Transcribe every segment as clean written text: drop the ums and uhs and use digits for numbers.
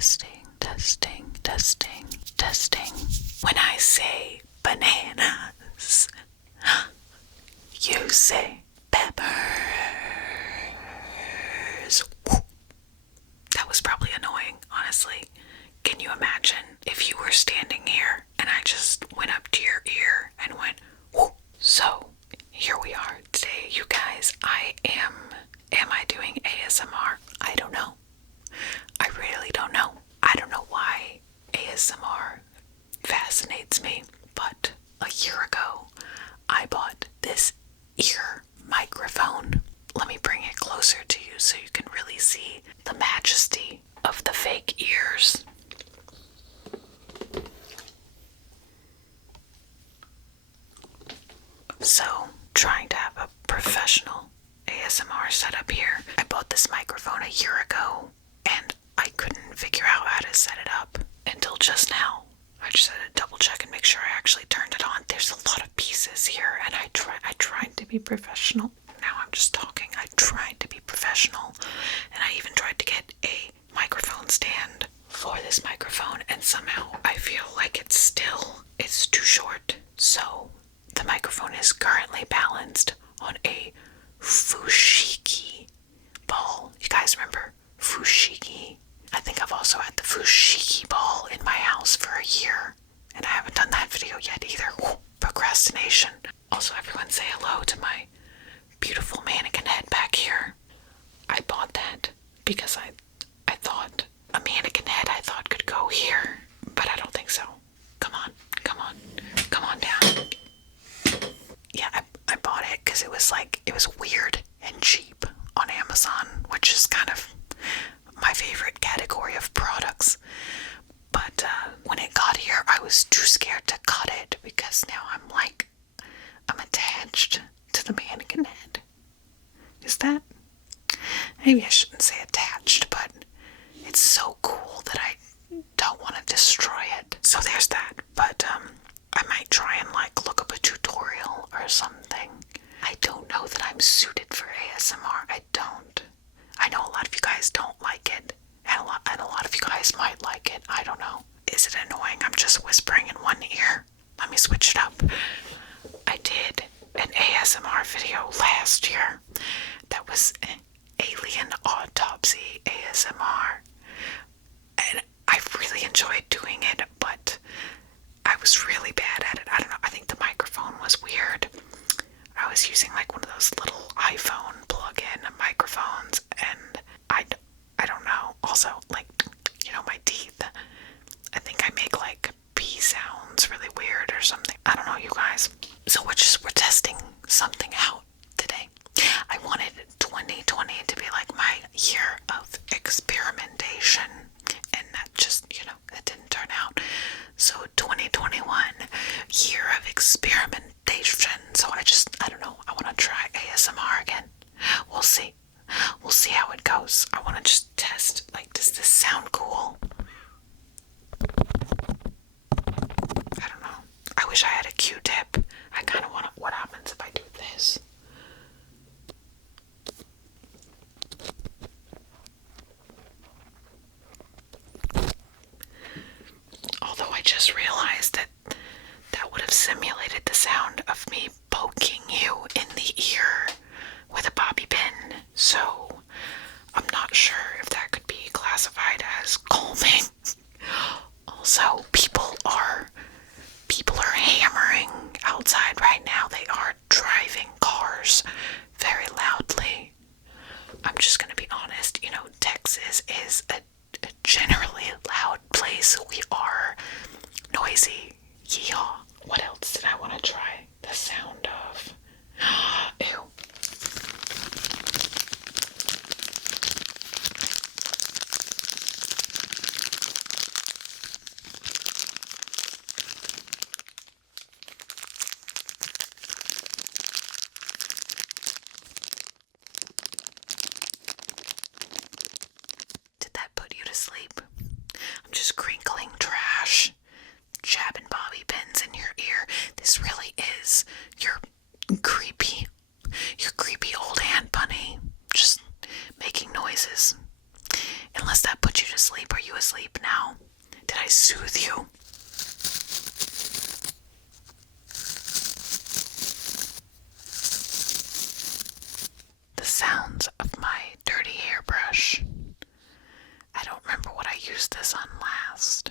Testing, testing, testing, testing. When I say bananas, you say peppers. That was probably annoying, honestly. Can you imagine if you were standing here and I just went up to your ear and went, whoop? So, here we are today, you guys. Am I doing ASMR? I don't know. I really don't know. I don't know why ASMR fascinates me, but a year ago, I bought this ear microphone. Let me bring it closer to you so you can really see the majesty of the fake ears. So, trying to have a professional ASMR setup here. I bought this microphone a year ago and I couldn't figure out how to set it up until just now. I just had to double check and make sure I actually turned it on. There's a lot of pieces here and I tried to be professional. Now I'm just talking. I tried to be professional and I even tried to get a microphone stand for this microphone, and somehow I feel like it's too short. So the microphone is currently balanced on a fushigi ball. You guys remember fushigi? I think I've also had the fushigi ball in my house for a year, and I haven't done that video yet either. Procrastination. Also, everyone say hello to my beautiful mannequin head back here. I bought that because I thought a mannequin head could go here, but I don't think so. Come on down. Yeah, I bought it because it was weird and cheap on Amazon, which is kind of my favorite category of products. But when it got here, I was too scared to cut it because now I'm attached to the mannequin head. Is that? Maybe I shouldn't say attached, but it's so cool that I don't want to destroy it. So there's that. But I might try and look up a tutorial or something. I don't know that I'm suited for ASMR. I don't. I know a lot of you guys don't like it, and a lot of you guys might like it. I don't know. Is it annoying? I'm just whispering in one ear. Let me switch it up. I did an ASMR video last year that was alien autopsy ASMR, and I really enjoyed doing it, but I was really bad at it. I don't know, I think the microphone was weird. I was using one of those little iPhone plug-in microphones, and I don't know. Also, my teeth. I think I make B sounds really weird or something. I don't know, you guys. So we're testing something out today. I wanted 2020 to be my year of experimentation, and that just, that didn't turn out. So 2021, year of experimentation. So I don't know, I want to try ASMR again. We'll see how it goes. I want to just test, does this sound cool? I don't know. I wish I had a Q-tip. I kind of want to, what happens if I do this? Although I just realized that would have simulated the sound of me poking you in the ear with a bobby pin. So I'm not sure if that could be classified as calming. Also, people are hammering outside right now. They are driving cars very loudly. I'm just gonna be honest, Texas is a generally loud place. We are noisy. Yeehaw. What else did I want to try the sound of? Ew. Did that put you to sleep? I'm just crinkling trash, jabbing bobby pins in your ear. This really is your creepy old Aunt Bunny just making noises. Unless that put you to sleep. Are you asleep used this on last.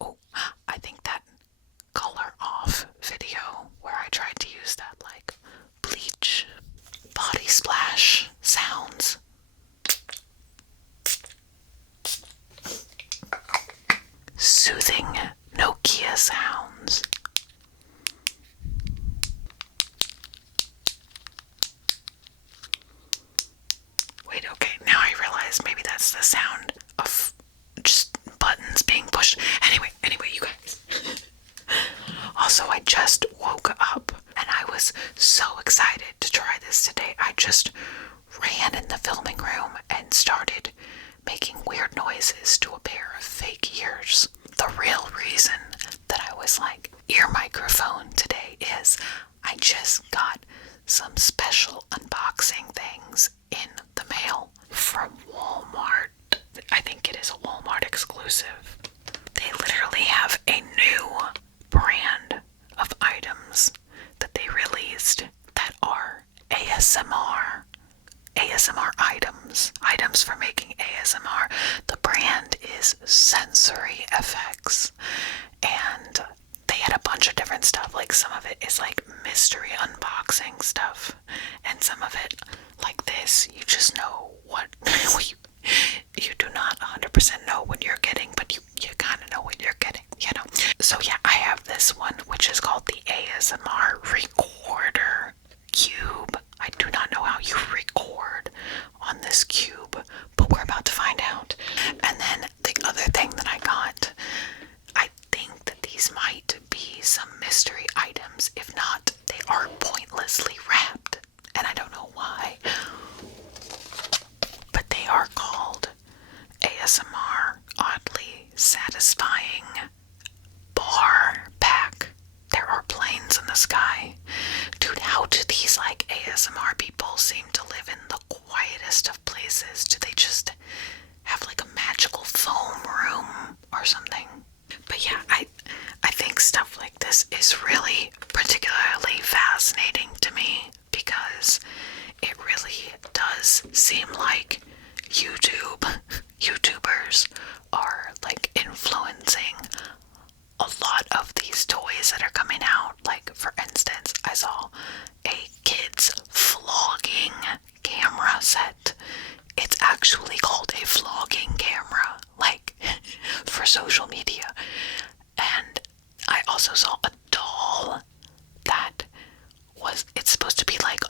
Oh, I think that color off video where I tried to use that like bleach body splash sounds. Soothing Nokia sounds. Wait, okay, now I realize maybe that's the sound of just buttons being pushed. Anyway, you guys. Also, I just woke up and I was so excited to try this today. I just ran in the filming room and started making weird noises to a pair of fake ears. The real reason that I was like, ear microphone today is I just got some special unboxing things in the mail from Walmart. I think it is a Walmart exclusive. They literally have a new brand of items that they released that are ASMR items for making ASMR. The brand is Sensory FX, and they had a bunch of different stuff. Like some of it is like mystery unboxing stuff, and some of it like this, you just know what you do not 100% know what you're getting, but you kind of know what you're getting, you know. So yeah, I have this one which is called the ASMR Recorder Cube. I do not know how you record on this cube, but we're about to find out. And then the other thing that I got, I think that these might be some mystery items. If not, they are pointlessly wrapped, and I don't know why. But they are called ASMR Oddly Satisfying Bar Pack. There are planes in the sky. Dude, how do these like ASMR people seem to live in the quietest of places? Do they just have like a magical foam room or something? But yeah, I think stuff like this is really particularly fascinating to me because it really does seem like YouTubers are like influencing a lot of these toys that are coming out. Like, for instance, I saw a kid's vlogging camera set. It's actually called a vlogging camera, like, for social media. And I also saw a doll that it's supposed to be like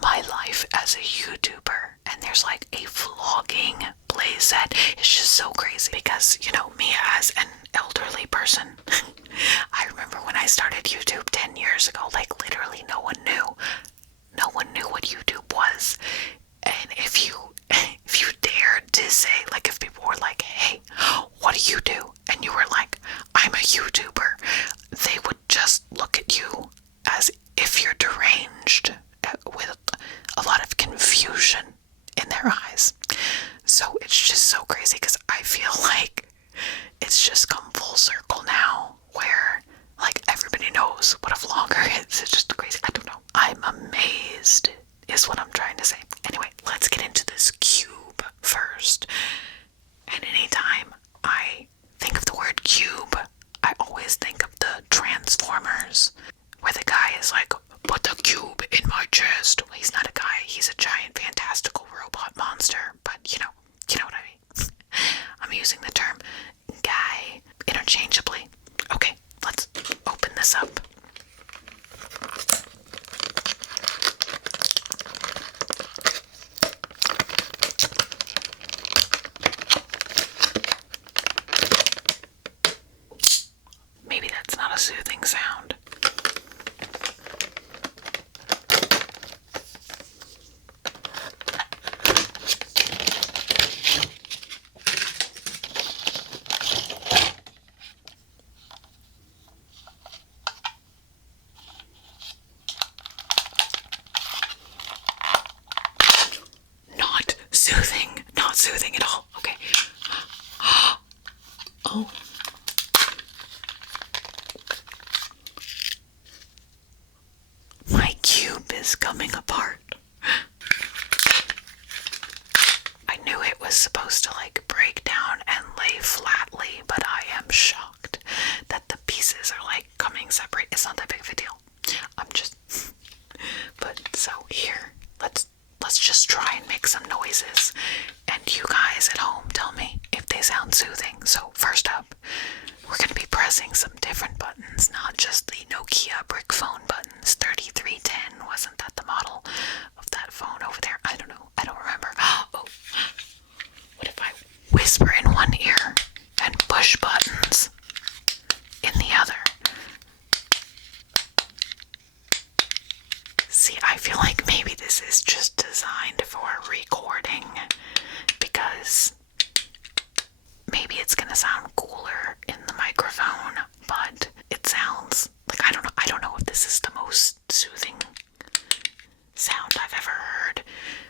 my life as a YouTuber, and there's like a vlogging playset. It's just so crazy because, you know, me as an elderly person, I remember when I started YouTube 10 years ago, like literally no one knew what YouTube was. And if you dared to say, like, if people were like, hey, what do you do? And you were like, I'm a YouTuber, they would just look at you as if you're deranged, with a lot of confusion in their eyes. So it's just so crazy because I feel like it's just come full circle now where like everybody knows what a vlogger is. It's just crazy. I don't know. I'm amazed is what I'm trying to say. Anyway, let's get into this cube first. And anytime I think of the word cube, I always think of the Transformers, where the guy is like, put the cube in my chest. Well, he's not a guy, he's a giant fantastical robot monster, but you know what I mean. I'm using the term guy interchangeably. Okay, let's open this up. Maybe that's not a soothing sound. Not soothing at all. Okay. Oh. My cube is coming apart. I knew it was supposed to like break down and lay flat sound soothing. So first up, we're going to be pressing some different buttons, not just the Nokia brick phone buttons. 3310, wasn't that the model of that phone over there? I don't know. I don't remember. Oh, what if I whisper in one ear and push buttons in the other? See, I feel like maybe this is just designed for recording because maybe it's gonna sound cooler in the microphone, but it sounds like, I don't know if this is the most soothing sound I've ever heard,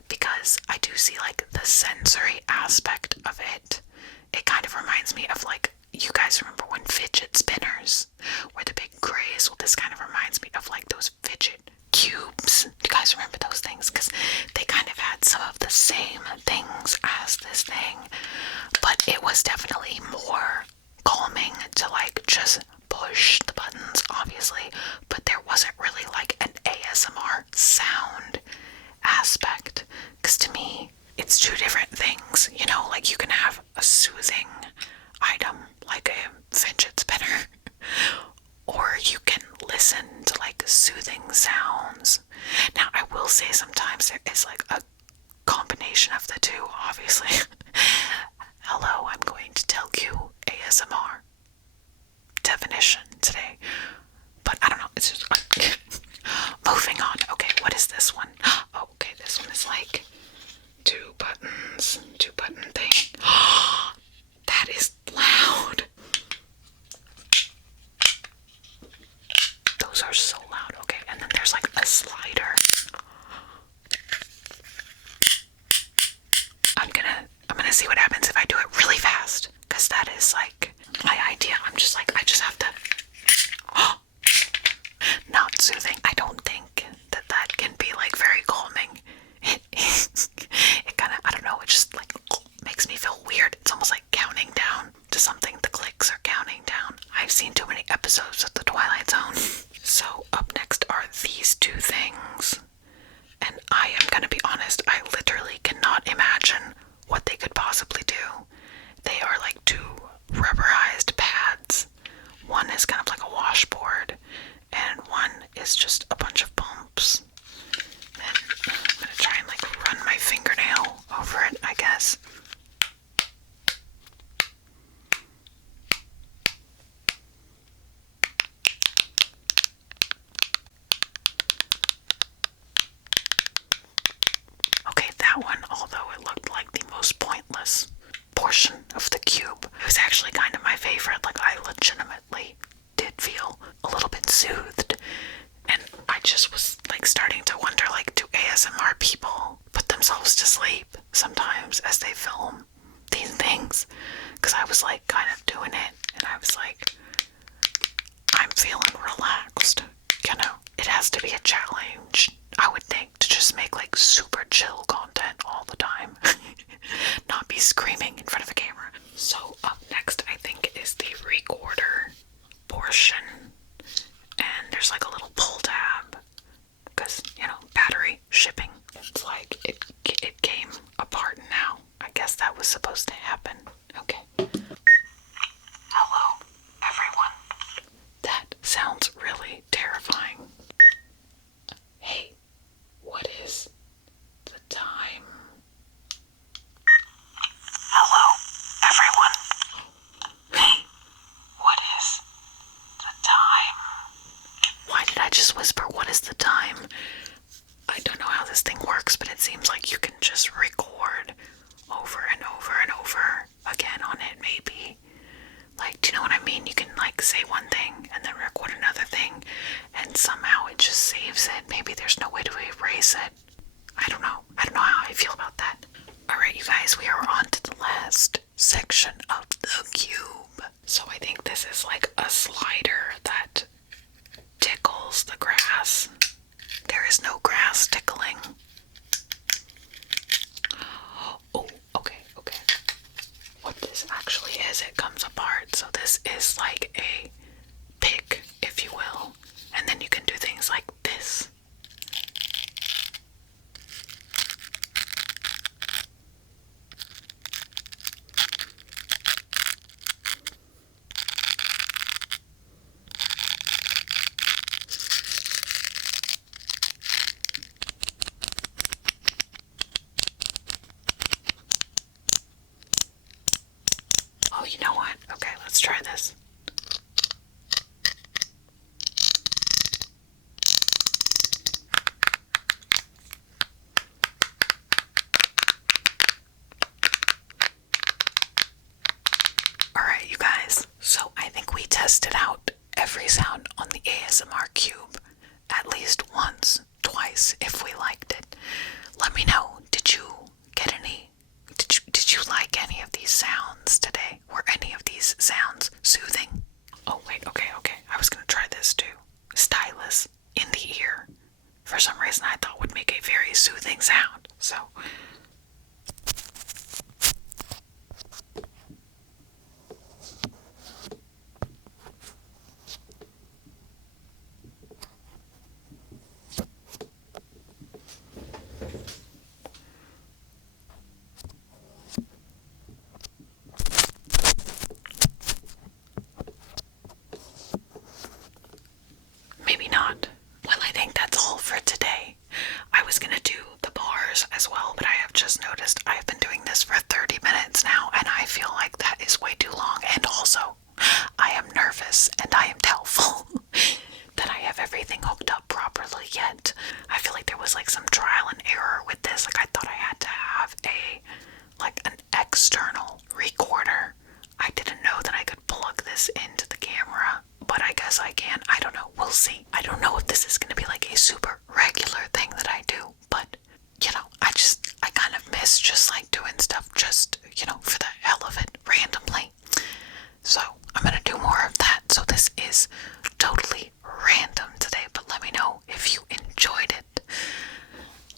because I do see like the sensory aspect of it. It kind of reminds me of, like, you guys remember when fidget spinners were the big craze? Well, this kind of reminds me of like those fidget cubes. Do you guys remember those things? Because they kind of had some of the same things as this thing, but it was definitely more calming to like just push the buttons, obviously, but there wasn't really like an ASMR sound aspect, because to me it's two different things, you know. Like, you can have a soothing item like a fidget spinner, or you can listen to like soothing sounds. Now, I will say sometimes there is like a combination of the two, obviously. Hello, I'm going to tell you ASMR definition today, but I don't know, it's just moving on. Okay, what is this one? Oh, okay, this one is like two button thing. That is loud. Those are so loud. Okay, and then there's like a slider. I'm gonna see what happens if I do it really fast, because that is like my idea. I just have to not soothing. I don't think that can be like very calming. It kind of, I don't know, it just like makes me feel weird. It's almost like counting down to something. The clicks are counting down. I've seen too many episodes of The Twilight Zone. So up next are these two things, and I am gonna be honest, I literally cannot imagine what they could possibly do. They are like two rubberized pads. One is kind of like a washboard, and one is just a bunch of bumps. And I'm gonna try and like run my fingernail over it, I guess. Okay, that one, although it looked like the most pointless portion of the cube, it was actually kind of my favorite. Like, I legitimately did feel a little bit soothed, and I just was like starting to wonder, like, do ASMR people put themselves to sleep sometimes as they film these things? Because I was like kind of doing it, and I was like, I'm feeling relaxed, you know. It has to be a challenge, I would think, to just make like super chill content all the time. Not be screaming in front of a camera. So up next, I think, is the recorder portion. And there's like a little pull tab, because, you know, battery shipping. It's like it came apart now. I guess that was supposed to happen. Okay. Hello, everyone. That sounds really terrifying. Hey, what is the time? Hello, everyone. Hey, what is the time? Why did I just whisper, what is the time? I don't know how this thing works, but it seems like you can just record over and over and over again on it, maybe. Like, do you know what I mean? You can like say one thing and then record another thing, and somehow it just saves it. Maybe there's no way to erase it. I don't know how I feel about that. Alright, you guys, we are on to the last section of the cube. So I think this is like a slider that tickles the grass. There is no grass tickling. Oh, okay. What this actually is, it comes apart. So this is like a pick, if you will. And then you can do things like this. let's try this. Alright, you guys, so I think we tested out every sound on the ASMR Cube at least once, twice, if we liked it. Let me know, did you get any? Did you like any of these sounds today? Were any of these sounds soothing? Oh wait, okay. I was gonna try this too. Stylus in the ear. For some reason I thought would make a very soothing sound. So maybe not. Well, I think that's all for today. I was gonna do the bars as well, but I have just noticed I've been doing this for 30 minutes now, and I feel like that is way too long. And also, I am nervous and I am doubtful that I have everything hooked up properly yet. I feel like there was like some trial and error with this. Like I thought I had to have an external recorder. I didn't know that I could plug this into the camera, but I guess I can. I don't know. We'll see. I don't know if this is going to be like a super regular thing that I do, but I kind of miss just like doing stuff just, for the hell of it, randomly. So I'm going to do more of that. So this is totally random today, but let me know if you enjoyed it.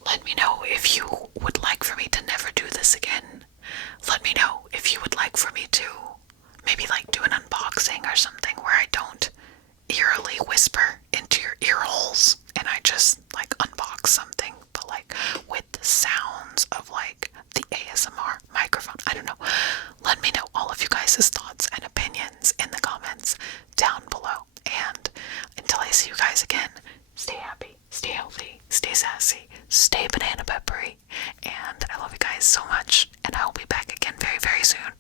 Let me know if you would like for me to never do this again. Let me know if you would like for me to maybe like do an unboxing or something where I don't eerily whisper into your ear holes and I just like unbox something, but like with the sounds of like the ASMR microphone. I don't know. Let me know all of you guys' thoughts and opinions in the comments down below. And until I see you guys again, stay happy, stay healthy, stay sassy, stay banana peppery, and I love you guys so much, and I will be back again very, very soon.